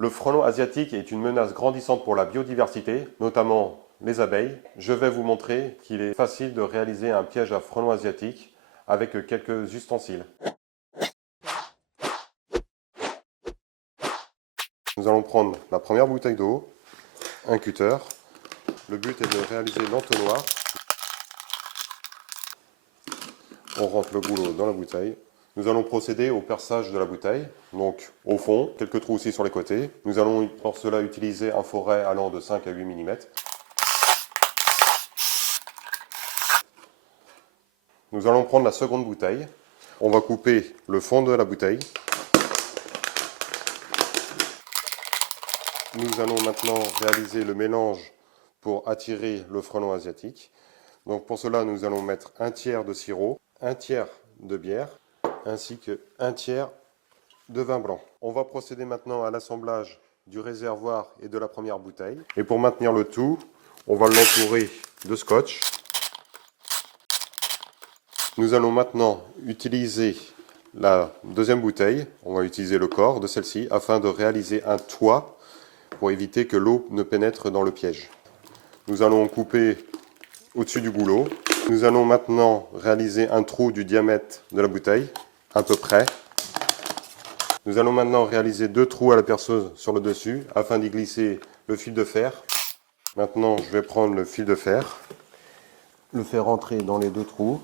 Le frelon asiatique est une menace grandissante pour la biodiversité, notamment les abeilles. Je vais vous montrer qu'il est facile de réaliser un piège à frelon asiatique avec quelques ustensiles. Nous allons prendre la première bouteille d'eau, un cutter. Le but est de réaliser l'entonnoir. On rentre le goulot dans la bouteille. Nous allons procéder au perçage de la bouteille, donc au fond, quelques trous aussi sur les côtés. Nous allons pour cela utiliser un forêt allant de 5 à 8 mm. Nous allons prendre la seconde bouteille. On va couper le fond de la bouteille. Nous allons maintenant réaliser le mélange pour attirer le frelon asiatique. Donc pour cela, nous allons mettre un tiers de sirop, un tiers de bière, ainsi qu'un tiers de vin blanc. On va procéder maintenant à l'assemblage du réservoir et de la première bouteille. Et pour maintenir le tout, on va l'entourer de scotch. Nous allons maintenant utiliser la deuxième bouteille. On va utiliser le corps de celle-ci afin de réaliser un toit pour éviter que l'eau ne pénètre dans le piège. Nous allons couper au-dessus du goulot. Nous allons maintenant réaliser un trou du diamètre de la bouteille, à peu près. Nous allons maintenant réaliser 2 trous à la perceuse sur le dessus afin d'y glisser le fil de fer. Maintenant, je vais prendre le fil de fer, le faire rentrer dans les 2 trous.